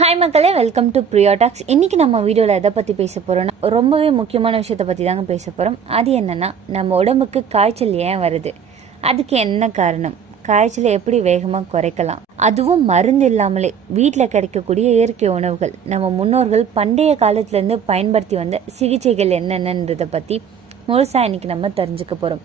Hi மக்களே, welcome to பிரியோடாக்ஸ். இன்றைக்கி நம்ம வீடியோவில் எதை பற்றி பேச போகிறோன்னா ரொம்பவே முக்கியமான விஷயத்தை பற்றி தாங்க பேச போகிறோம். அது என்னென்னா, நம்ம உடம்புக்கு காய்ச்சல் ஏன் வருது, அதுக்கு என்ன காரணம், காய்ச்சலை எப்படி வேகமாக குறைக்கலாம், அதுவும் மருந்து இல்லாமலே வீட்டில் கிடைக்கக்கூடிய இயற்கை உணவுகள், நம்ம முன்னோர்கள் பண்டைய காலத்துலேருந்து பயன்படுத்தி வந்த சிகிச்சைகள் என்னென்னன்றதை பற்றி முழுசாக இன்றைக்கி நம்ம தெரிஞ்சுக்க போகிறோம்.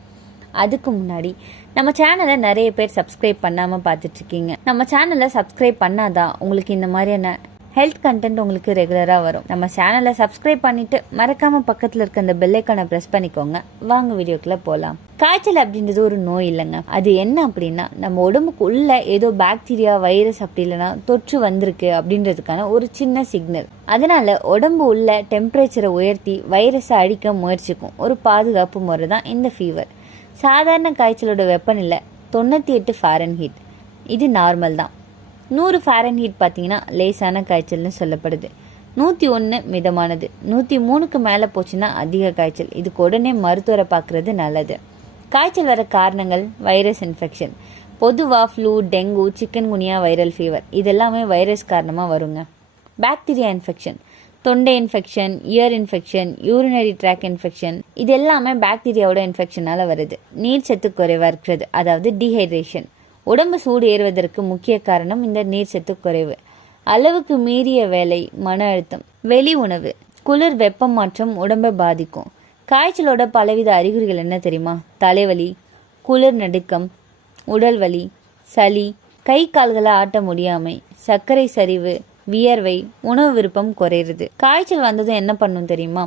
அதுக்கு முன்னாடி நம்ம சேனலை நிறைய பேர் சப்ஸ்கிரைப் பண்ணாமல் பார்த்துட்ருக்கீங்க. நம்ம சேனலை சப்ஸ்கிரைப் பண்ணாதான் உங்களுக்கு இந்த மாதிரியான ஹெல்த் கண்டென்ட் உங்களுக்கு ரெகுலராக வரும். நம்ம சேனலை சப்ஸ்கிரைப் பண்ணிவிட்டு மறக்காமல் பக்கத்தில் இருக்க அந்த பெல்லைக்கானை ப்ரெஸ் பண்ணிக்கோங்க. வாங்க வீடியோக்குள்ளே போகலாம். காய்ச்சல் அப்படின்றது ஒரு நோய் இல்லைங்க. அது என்ன அப்படின்னா, நம்ம உடம்புக்கு உள்ள ஏதோ பாக்டீரியா, வைரஸ் அப்படி இல்லைன்னா தொற்று வந்திருக்கு அப்படின்றதுக்கான ஒரு சின்ன சிக்னல். அதனால உடம்பு உள்ள டெம்பரேச்சரை உயர்த்தி வைரஸை அழிக்க முயற்சிக்கும் ஒரு பாதுகாப்பு முறை தான் இந்த ஃபீவர். சாதாரண காய்ச்சலோட வெப்பநிலை 98 ஃபாரன்ஹீட். இது நார்மல் தான். 100 ஃபாரன்ஹீட் பார்த்தீங்கன்னா லேசான காய்ச்சல்னு சொல்லப்படுது. 101 மிதமானது. 103க்கு மேலே போச்சுன்னா அதிக காய்ச்சல். இதுக்கு உடனே மருத்துவரை பார்க்குறது நல்லது. காய்ச்சல் வர காரணங்கள்: வைரஸ் இன்ஃபெக்ஷன். பொதுவாக flu, dengue, chikungunya, viral fever இதெல்லாமே வைரஸ் காரணமாக வருங்க. பாக்டீரியா இன்ஃபெக்ஷன், தொண்டை infection, ear infection, urinary tract infection இது எல்லாமே பாக்டீரியாவோட இன்ஃபெக்ஷனால் வருது. நீர் சத்து குறைவாக இருக்கிறது, அதாவது டீஹைட்ரேஷன். உடம்பு சூடு ஏறுவதற்கு முக்கிய காரணம் இந்த நீர் சத்து குறைவு. அளவுக்கு மீறிய வேலை, மன அழுத்தம், வெளி உணவு, குளிர், வெப்பம் மாற்றம் உடம்பை பாதிக்கும். காய்ச்சலோட பலவித அறிகுறிகள் என்ன தெரியுமா? தலைவலி, குளிர் நடுக்கம், உடல் வலி, சளி, கை கால்களை ஆட்ட முடியாமை, சர்க்கரை சரிவு, வியர்வை, உணவு விருப்பம் குறையிறது. காய்ச்சல் வந்ததும் என்ன பண்ணும் தெரியுமா?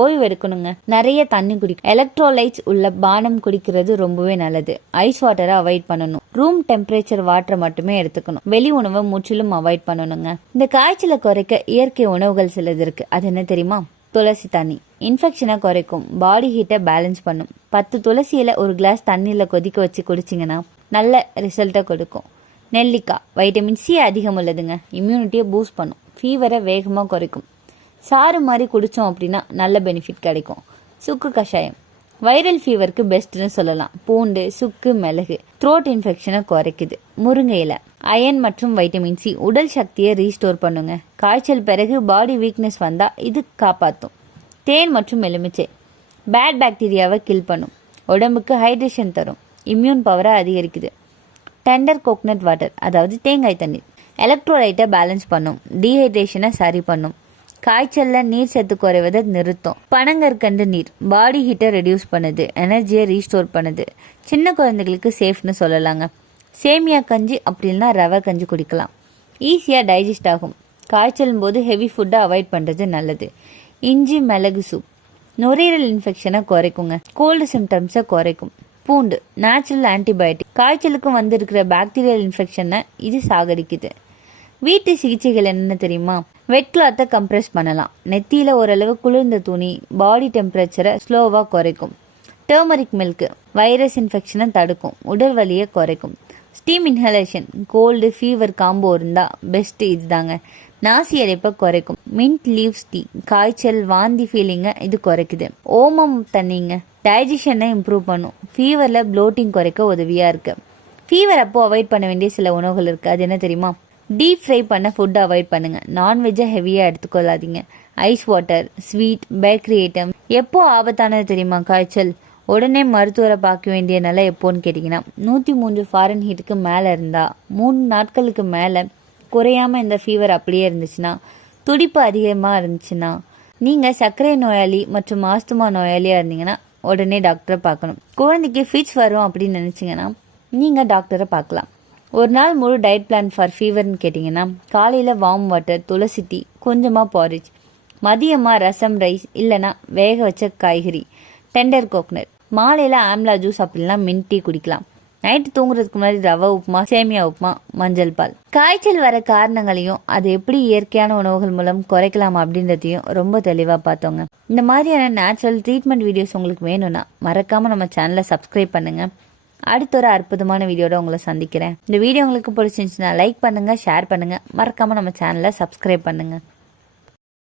ஓய்வு எடுக்கணுங்க. நிறைய தண்ணி குடிக்கும். எலக்ட்ரோலைட்ஸ் உள்ள பானம் குடிக்கிறது ரொம்பவே நல்லது. ஐஸ் வாட்டரை அவாய்ட் பண்ணணும். ரூம் டெம்பரேச்சர் வாட்டரை மட்டுமே எடுத்துக்கணும். வெளி உணவை முற்றிலும் அவாய்ட் பண்ணணுங்க. இந்த காய்ச்சலை குறைக்க இயற்கை உணவுகள் சிலது இருக்கு. அது என்ன தெரியுமா? துளசி தண்ணி இன்ஃபெக்ஷனை குறைக்கும். பாடி ஹீட்டை பேலன்ஸ் பண்ணும். 10 துளசி இலை ஒரு கிளாஸ் தண்ணியில் கொதிக்க வச்சு குடிச்சிங்கன்னா நல்ல ரிசல்ட்டை கொடுக்கும். நெல்லிக்காய் வைட்டமின் சி அதிகம் உள்ளதுங்க. இம்யூனிட்டியை பூஸ்ட் பண்ணும். ஃபீவரை வேகமாக குறைக்கும். சாறு மாதிரி குடித்தோம் அப்படின்னா நல்ல பெனிஃபிட் கிடைக்கும். சுக்கு கஷாயம் வைரல் ஃபீவருக்கு பெஸ்ட்னு சொல்லலாம். பூண்டு, சுக்கு, மிளகு த்ரோட் இன்ஃபெக்ஷனை குறைக்குது. முருங்கை இலை அயன் மற்றும் வைட்டமின் சி உடல் சக்தியை ரீஸ்டோர் பண்ணுங்க. காய்ச்சல் பிறகு பாடி வீக்னஸ் வந்தால் இது காப்பாற்றும். தேன் மற்றும் எலுமிச்சை பேட் பாக்டீரியாவை கில் பண்ணும். உடம்புக்கு ஹைட்ரேஷன் தரும். இம்யூன் பவரை அதிகரிக்குது. டெண்டர் கோகனட் வாட்டர், அதாவது தேங்காய் தண்ணீர் எலக்ட்ரோலைட்டை பேலன்ஸ் பண்ணும். டீஹைட்ரேஷனை சரி பண்ணும். காய்ச்சலில் நீர் சத்து குறைவதை நிறுத்தும். பனங்கற்கண்டு நீர் பாடி ஹீட்டை ரெடியூஸ் பண்ணுது. எனர்ஜியை ரீஸ்டோர் பண்ணுது. சின்ன குழந்தைகளுக்கு சேஃப்னு சொல்லலாங்க. சேமியா கஞ்சி அப்படின்னா ரவை கஞ்சி குடிக்கலாம். ஈஸியாக டைஜஸ்ட் ஆகும். காய்ச்சலும் போது ஹெவி ஃபுட்டை அவாய்ட் பண்ணுறது நல்லது. இஞ்சி மிளகு சூப் நுரையீரல் இன்ஃபெக்ஷனை குறைக்குங்க. கோல்டு சிம்டம்ஸை குறைக்கும். பூண்டு நேச்சுரல் ஆன்டிபயோட்டிக். காய்ச்சலுக்கும் வந்திருக்கிற பாக்டீரியல் இன்ஃபெக்ஷனை இது சாகடிக்குது. வீட்டு சிகிச்சைகள் என்னென்ன தெரியுமா? வெட் கிளாத்தை கம்ப்ரெஸ் பண்ணலாம். நெத்தியில் ஓரளவு குளிர்ந்த துணி பாடி டெம்பரேச்சரை ஸ்லோவாக குறைக்கும். டர்மரிக் மில்க் வைரஸ் இன்ஃபெக்ஷனை தடுக்கும். உடல் வலியை குறைக்கும். Steam inhalation cold, fever combo இருந்தால் பெஸ்ட்டு இதுதாங்க. நாசி அடைப்பை குறைக்கும். மின்ட் லீவ்ஸ் டீ காய்ச்சல், வாந்தி ஃபீலிங்கை இது குறைக்குது. ஓமம் தண்ணிங்க டைஜஷனை இம்ப்ரூவ் பண்ணும். ஃபீவரில் ப்ளோட்டிங் குறைக்க உதவியாக இருக்குது. ஃபீவர் அப்போ அவாய்ட் பண்ண வேண்டிய சில உணவுகள் இருக்குது. அது என்ன தெரியுமா? டீப் ஃப்ரை பண்ண ஃபுட்டை அவாய்ட் பண்ணுங்கள். நான்வெஜ்ஜை ஹெவியாக எடுத்துக்கொள்ளாதீங்க. Ice water, sweet, bakery item. எப்போ ஆபத்தானது தெரியுமா காய்ச்சல்? உடனே மருத்துவரை பார்க்க வேண்டிய நிலை எப்போன்னு கேட்டிங்கன்னா, 103 ஃபாரன்ஹீட்டுக்கு மேலே இருந்தால், 3 நாட்களுக்கு மேலே குறையாமல் இந்த ஃபீவர் அப்படியே இருந்துச்சுன்னா, துடிப்பு அதிகமாக இருந்துச்சுன்னா, நீங்கள் சர்க்கரை நோயாளி மற்றும் ஆஸ்துமா நோயாளியாக இருந்தீங்கன்னா உடனே டாக்டரை பார்க்கணும். குழந்தைக்கு ஃபிட்ஸ் வரும் அப்படின்னு நினச்சிங்கன்னா நீங்கள் டாக்டரை பார்க்கலாம். ஒரு நாள் முழு டயட் பிளான் ஃபார் ஃபீவர்னு கேட்டிங்கன்னா, காலையில் வார்ம் வாட்டர், துளசி டீ, கொஞ்சமாக பாரிஜ். மதியமாக ரசம், ரைஸ் இல்லைனா வேக வச்ச காய்கறி, டெண்டர் கோகனட். மாலையில் ஆம்லா ஜூஸ் அப்படின்னா மின்ட் டீ குடிக்கலாம். நைட்டு தூங்குறதுக்கு முன்னாடி ரவை உப்புமா, சேமியா உப்புமா, மஞ்சள் பால். காய்ச்சல் வர காரணங்களையும் அது எப்படி இயற்கையான உணவுகள் மூலம் குறைக்கலாம் அப்படின்றதையும் ரொம்ப தெளிவாக பார்த்தோங்க. இந்த மாதிரியான நேச்சுரல் ட்ரீட்மெண்ட் வீடியோஸ் உங்களுக்கு வேணும்னா மறக்காமல் நம்ம சேனலை சப்ஸ்கிரைப் பண்ணுங்கள். அடுத்த ஒரு அற்புதமான வீடியோட உங்களை சந்திக்கிறேன். இந்த வீடியோ உங்களுக்கு பிடிச்சிருந்துச்சுன்னா லைக் பண்ணுங்கள், ஷேர் பண்ணுங்கள். மறக்காமல் நம்ம சேனலை சப்ஸ்கிரைப் பண்ணுங்கள்.